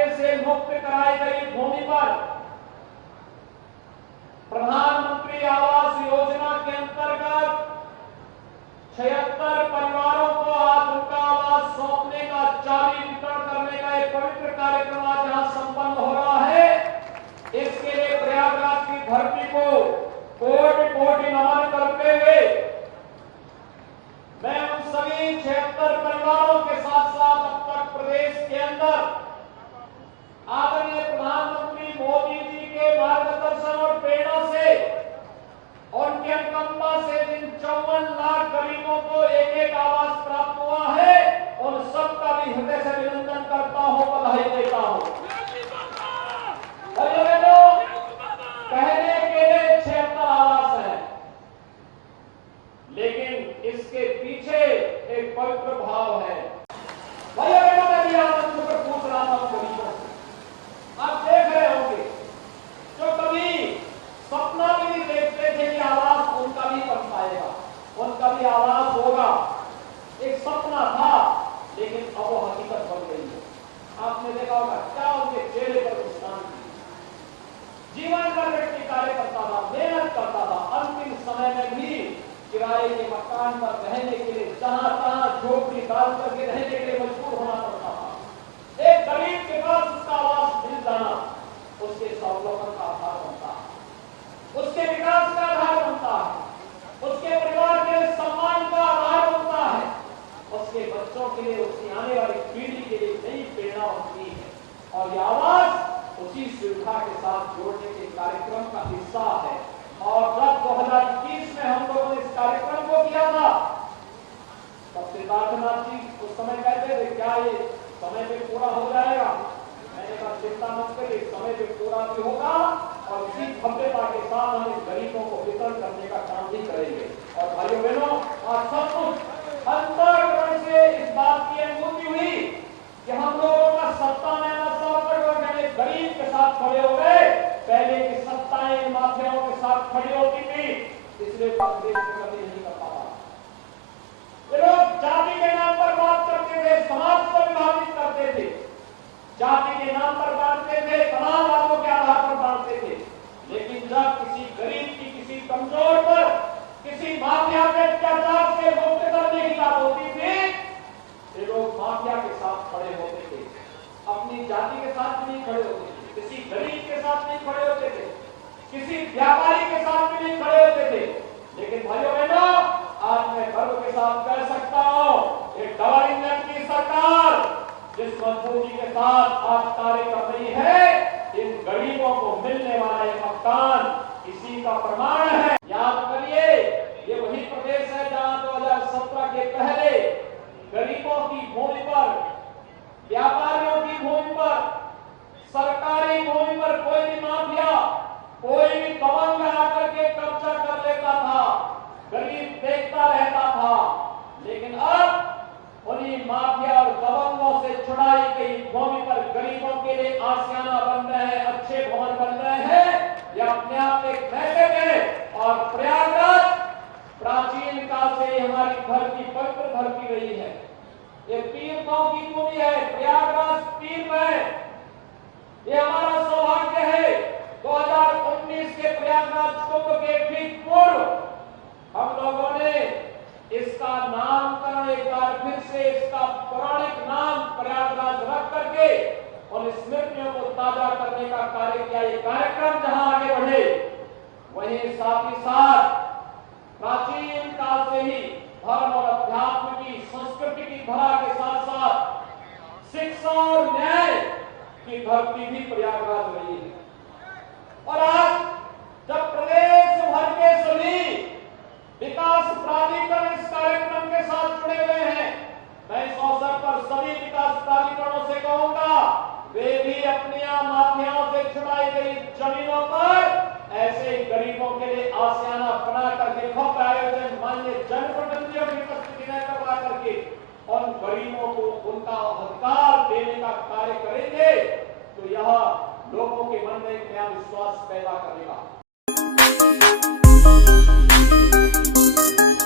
कब्जे से मुक्त कराई गई भूमि पर प्रधानमंत्री आवास योजना के अंतर्गत 76 परिवारों को आज उनका आवास सौंपने का, चाबी वितरण करने का एक पवित्र कार्यक्रम आज यहां संपन्न हो रहा है। इसके लिए प्रयागराज की धरती को कोटि कोटि नमन करते हुए मैं उन सभी 76 परिवारों के साथ साथ अब तक प्रदेश के अंदर आदरणीय प्रधानमंत्री मोदी जी के मार्गदर्शन और प्रेरणा से और उनके अनुकंपा से जिन 54 लाख गरीबों को एक एक आवास प्राप्त हुआ है, उन सबका भी हृदय से अभिनंदन करता हूं, बधाई देता हूं। कहने के लिए 76 आवास है, लेकिन इसके पीछे एक पवित्र भाव है। भाइयों बहनों, मैं भी आप पर पूछ रहा था गरीबों से, आप देख रहे होंगे जो कभी सपना भी नहीं देखते थे कि आवास उनका भी बन पाएगा, उनका भी आवास होगा। एक सपना था, लेकिन अब वो हकीकत बन गई है। आपने देखा होगा क्या उनके चेहरे पर मुस्कान थी। जीवन भर व्यक्ति कार्य करता था, मेहनत करता था, अंतिम समय में भी किराए के मकान पर रहने के लिए जहां तहां झोपड़ी डाल करके रहने के लिए मजबूर होना पड़ता था। एक गरीब के पास उसका आवास मिल जाना उसके स्वावलंबन का आधार बनता है, उसके विकास का आधार बनता है, उसके परिवार के सम्मान का आधार बनता है, उसके बच्चों के लिए, उसकी आने वाली पीढ़ी के लिए नई प्रेरणा बनती है। और यह आवास उसी सुविधा के साथ जोड़ने के कार्यक्रम का हिस्सा है। और जब 2021 में हम लोगों ने इस कार्यक्रम को किया था, तब सिद्धार्थनाथ जी उस समय कहते थे क्या ये समय पे पूरा हो जाएगा? मैंने कहा चिंता मत करिए, समय पे पूरा भी होगा और इसी भव्यता के साथ हम इस गरीबों को वितरण करने का काम भी करेंगे। और भाइयों बहनों, आज सब कुछ अंतर्करण से इस बात की अनुभूति हुई कि हम लोगों का सत्ता में आना गरीब के साथ खड़े हो गए। पहले की सत्ताएं माफियाओं के साथ खड़ी होती थी, इसलिए कांग्रेस कभी नहीं कर पाता। ये लोग जाति के नाम पर बात करते थे, समाज को विभाजित करते थे, जाति के नाम पर बांटते थे, समाजवादों के आधार पर बांटते थे। लेकिन जब किसी गरीब की, किसी कमजोर पर, किसी माफिया के अत्याचार से मुक्त करने की बात होती थी, ये लोग माफिया के साथ खड़े होते थे, अपनी जाति के साथ भी नहीं खड़े होते थे, किसी गरीब के साथ नहीं खड़े होते थे, किसी व्यापारी के साथ भी नहीं खड़े होते थे। लेकिन भाइयों बहनों, आज मैं गर्व के साथ कह सकता हूं, एक डबल इंजन की सरकार जिस मजबूती के साथ आज कार्य कर रही है, इन गरीबों को मिलने वाला ये मकान इसी का प्रमाण है। याद करिए, ये वही प्रदेश है जहां 2017 के पहले गरीबों की भूमि पर, व्यापारियों की भूमि पर, सरकारी भूमि पर कोई भी माफिया, कोई भी दबंग आकर के कब्जा कर लेता था, गरीब देखता रहता था। लेकिन अब उन्हीं माफिया और दबंगों से छुड़ाई गई भूमि पर गरीबों के लिए आशियाना बन रहे हैं, अच्छे भवन बन रहे हैं। यह अपने आप एक मैसेज है। और प्रयागराज प्राचीन काल से हमारी धरती, पवित्र धरती रही है। ये तीर्थों की भूमि है, प्रयागराज तीर्थ है। ये हमारा सौभाग्य है। 2019 के प्रयागराज कुंभ के ठीक पूर्व हम लोगों ने इसका नामकरण एक बार फिर से, इसका पौराणिक नाम प्रयागराज रख करके उन स्मृतियों को ताजा करने का कार्य किया। ये कार्यक्रम जहां आगे बढ़े, वहीं साथ ही साथ प्राचीन काल से ही धर्म और अध्यात्म की, संस्कृति की धरा के साथ साथ शिक्षा और न्याय की धरती भी प्रयागराज रही है। और आज जब प्रदेश भर के सभी विकास प्राधिकरण इस कार्यक्रम के साथ जुड़े हुए हैं, मैं इस अवसर पर सभी विकास प्राधिकरणों से कहूंगा, वे भी अपनी माफियाओं से छुड़ाई गई जमीनों पर ऐसे ही गरीबों के लिए आशियाना बना करके भव्य आयोजन, माननीय जनप्रतिनिधियों की उपस्थिति में करवा करके उन गरीबों को उनका अधिकार देने का कार्य करेंगे, तो यह लोगों के मन में एक नया विश्वास पैदा करेगा।